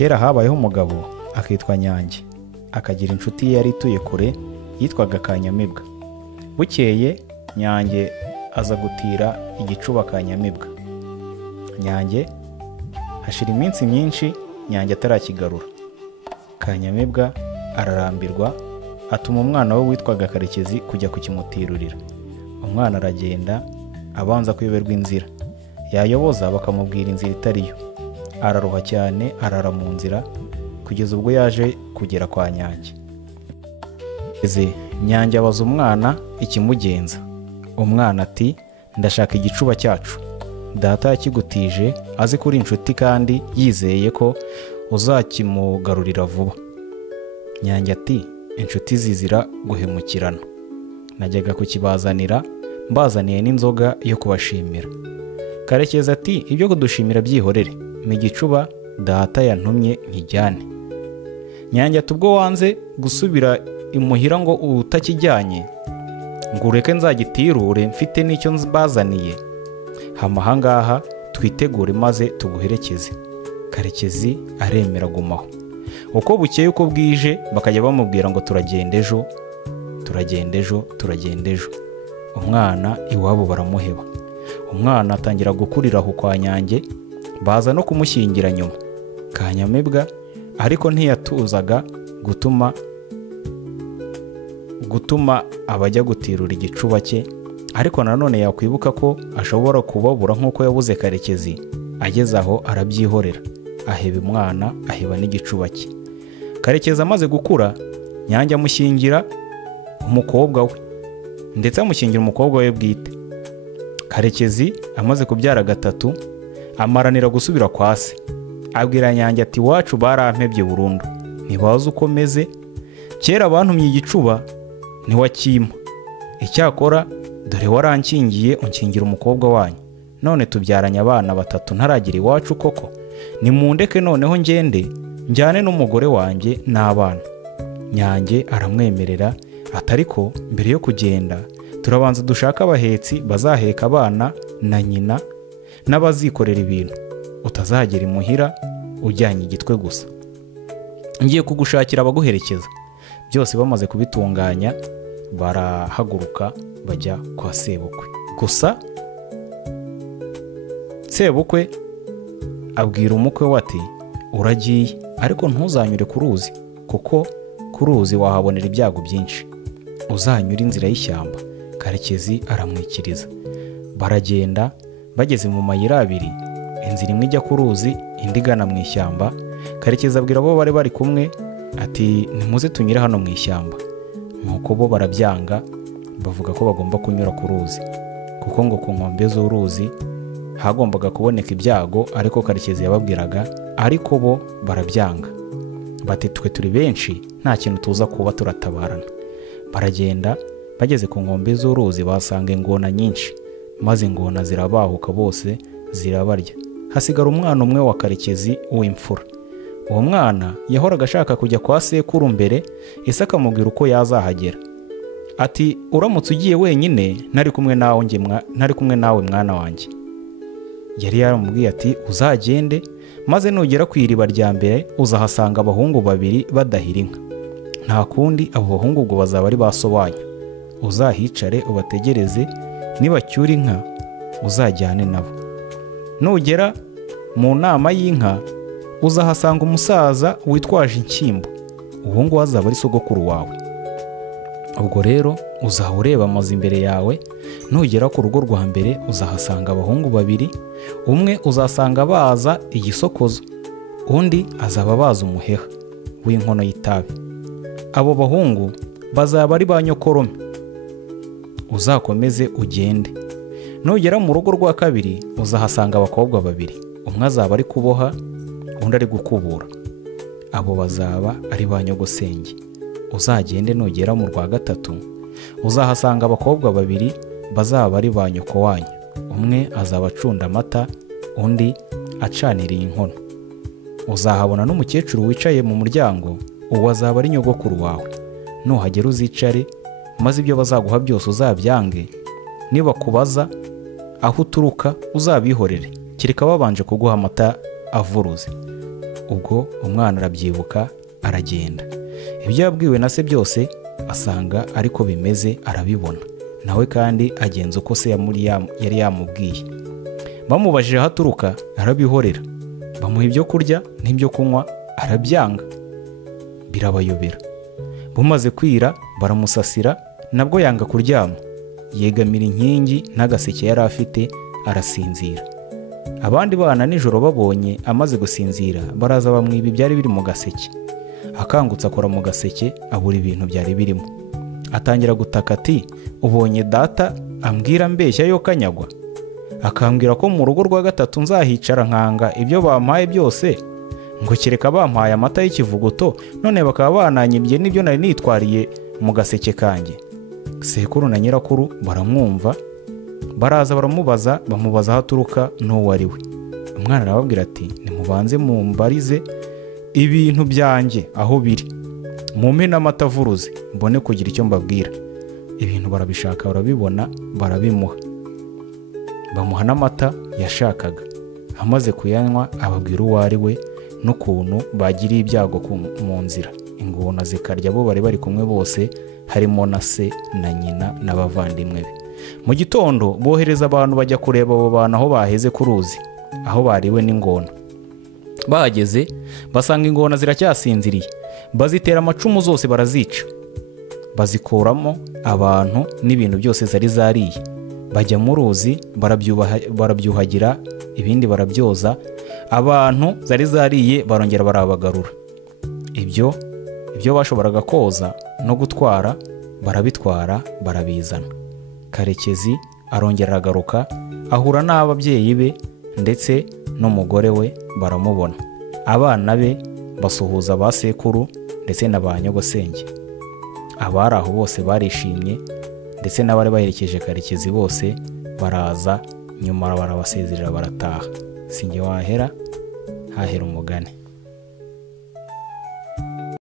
Kera habayeho umugabo akitwa Nyange, akagira inshuti ye yari ituye kure yitwaga Kanyamibwa. Bukeye Nyange aza gutira igicuba Kanyamibwa. Nyange hashira iminsi myinshi Nyange atarakigarura. Kanyamibwa ararambirwa, atuma umwana we witwaga Karekezi kujya kukimutirurira. Umwana aragenda abanza kuyoberwa inzira, yayoboza bakamubwira inzira itariyo. Araruha cyane, arara mu nzira kugeza ubwo yaje kugera kwa Nyange. Nyange abaza umwana ikimugenza. Umwana ati, ndashaka igicuba cyacu. Data yakigutije azi kuri inshuti kandi yizeye ko uzakimugarurira vuba. Nyange ati, inshuti zizira guhemukirana. Najyaga kukibazanira, mbazaniye n'inzoga yo kubashimira. Karekezi ati, ibyo kudushimira byihorere, mu gicuba data yantumye nkijyane. Nyange ati, ubwo wanze gusubira imuhira ngo utakijyanye, ngo ureke nzagitirure mfite n'icyo mbazaniye, hama ahangaha twitegure maze tuguherekeze. Karekezi aremera gumaho. Uko bukeye uko bwije bakajya bamubwira ngo turagenda ejo, turagenda ejo, turagenda ejo. Umwana iwabo baramuheba. Umwana atangira gukurira aho kwa Nyange, baza no kumushyingira nyuma. Kanyamibwa ariko ntiyatuzaga gutuma abajya gutirura igicuba cye, ariko nanone yakwibuka ko ashobora kubabura nk'uko yabuze Karekezi. Ageze aho arabyihorera, aheba umwana, aheba n'igicuba cye. Karekezi amaze gukura, Nyange amushyingira umukobwa we, ndetse amushyingira umukobwa we bwite. Karekezi amaze kubyara gatatu, amaranira gusubira kwa se. Abwira Nyange ati, iwacu barampebye burundu, ntibazi uko meze. Kera bantumye igicuba ntiwakimpa, icyakora dore warankingiye unkingira umukobwa wanyu, none tubyaranye abana batatu ntaragira iwacu koko. Nimundeke noneho ngende njyane n'umugore wanjye n'abana. Nyange aramwemerera, atariko mbere yo kugenda turabanza dushaka abahetsi bazaheka abana na nyina n'abazikorera ibintu, utazagera imuhira ujyanye igitwe gusa. Ngiye kugushakira abaguherekeza. Byose bamaze kubitunganya barahaguruka bajya kwa sebukwe. Gusa sebukwe abwira umukwe we ati, uragiye ariko ntuzanyure ku ruzi, kuko ku ruzi wahabonera ibyago byinshi. Uzanyura inzira y'ishyamba. Karekezi aramwikiriza. Baragenda, bageze mu mayira abiri, inzira imwe ijya ku ruzi, indi igana mu ishyamba. Karekezi abwira abo bari bari kumwe ati, nimuze tunyure hano mu ishyamba. Nuko bo barabyanga, bavuga ko bagomba kunyura ku ruzi, kuko ngo ku nkombe z'uruzi hagombaga kuboneka ibyago, ariko Karekezi yababwiraga, ariko bo barabyanga. Bati, twe turi benshi nta kintu tuza kuba turatabarana. Baragenda, bageze ku nkombe z'uruzi basanga ingona nyinshi, maze ingona zirabahuka bose zirabarya. Hasigara umwana umwe wa Karekezi w'imfura. Uwo mwana yahoraga ashaka kujya kwa sekuru mbere, ese akamubwira uko yazahagera. Ati, uramutse ugiye wenyine ntari kumwe nawe mwana wanjye. Yari yaramubwiye ati, uzagende maze nugera ku iriba rya mbere uzahasanga abahungu babiri badahira inka. Nta kundi abo bahungu ubwo bazaba ari basobanya. Uzahicare ubategereze, nibacyura inka uzajyane nabo. Nugera mu nama y'inka uzahasanga umusaza witwaje inshyimbo, uwo nguwo azaba ari sogokuru wawe. Ubwo rero uzaba ureba amazu imbere yawe, nugera ku rugo rwa mbere uzahasanga abahungu babiri, umwe uzasanga baza igisokozo, undi azaba baza umuheha w'inkono y'itabi. Abo bahungu bazaba ari ba nyokorome. Uzakomeze ugende. Nugera mu rugo rwa kabiri uzahasanga abakobwa babiri, umwe azaba ari kuboha, undi ari gukubura. Abo bazaba ari ba nyogosenge. Uzagende nugera mu rwa gatatu uzahasanga abakobwa babiri, bazaba ari ba nyoko wanyu, umwe azaba acunda amata, undi acaniriye inkono. Uzahabona n'umukecuru wicaye mu muryango, uwo azaba ari nyogokuru wawe. Nuhagera uzicare, maze ibyo bazaguha byose uzabyange. Nibakubaza aho uturuka uzabihorere, kereka babanje kuguha amata avuruze. ubwo umwana arabyibuka aragenda. Ibyo yabwiwe na se byose asanga ariko bimeze, arabibona nawe kandi agenza uko se yari yamubwiye. Bamubajije aho aturuka arabihorera, bamuha ibyo kurya n'ibyo kunywa arabyanga, birabayobera. Bumaze kwira baramusasira, nabwo yanga kuryama, yegamira inkingi n'agaseke yari afite arasinzira. Abandi bana nijoro babonye amaze gusinzira baraza bamwiba ibyari biri mu gaseke. Akangutse akora mu gaseke abura ibintu byari birimo, atangira gutaka ati ubonye data ambwira mbeshya yo kanyagwa, akambwira ko mu rugo rwa gatatu nzahicara nkanga ibyo bampaye byose, ngo kereka bampaye amata y'ikivuguto none bakaba bananyibye n'ibyo nari nitwariye mu gaseke kanjye. Sekuru na nyirakuru baramwumva, baraza baramubaza, bamubaza aho aturuka n'uwo ari we. Umwana arababwira ati nimubanze mumbarize ibintu byanjye aho biri, mumpe n'amata avuruze mbone kugira icyo mbabwira. Ibintu barabishaka barabibona, barabimuha, bamuha n'amata yashakaga. Amaze kuyanywa ababwira uwo ari we n'ukuntu bagiriye ibyago mu nzira, ingona zikarya abo bari bari kumwe bose, harimo na se na nyina n'abavandimwe be. Mu gitondo bohereza abantu bajya kureba abo bantu aho baheze ku ruzi, aho bariwe n'ingona. Bahageze basanga ingona ziracyasinziriye, bazitera amacumu zose barazica, bazikuramo abantu n'ibintu byose zari zariye. Bajya mu ruzi barabyuhagira, ibindi barabyoza, abantu zari zariye barongera barabagarura. Ibyo bashoboraga koza no gutwara barabitwara barabizana. Karekezi arongera aragaruka, ahura n'ababyeyi be ndetse n'umugore we baramubona. Abana be basuhuza ba sekuru ndetse na ba nyogosenge. Abari aho bose barishimye ndetse n'abari baherekeje Karekezi bose baraza, nyuma barabasezerera barataha. Sinjye wahera hahera umugani.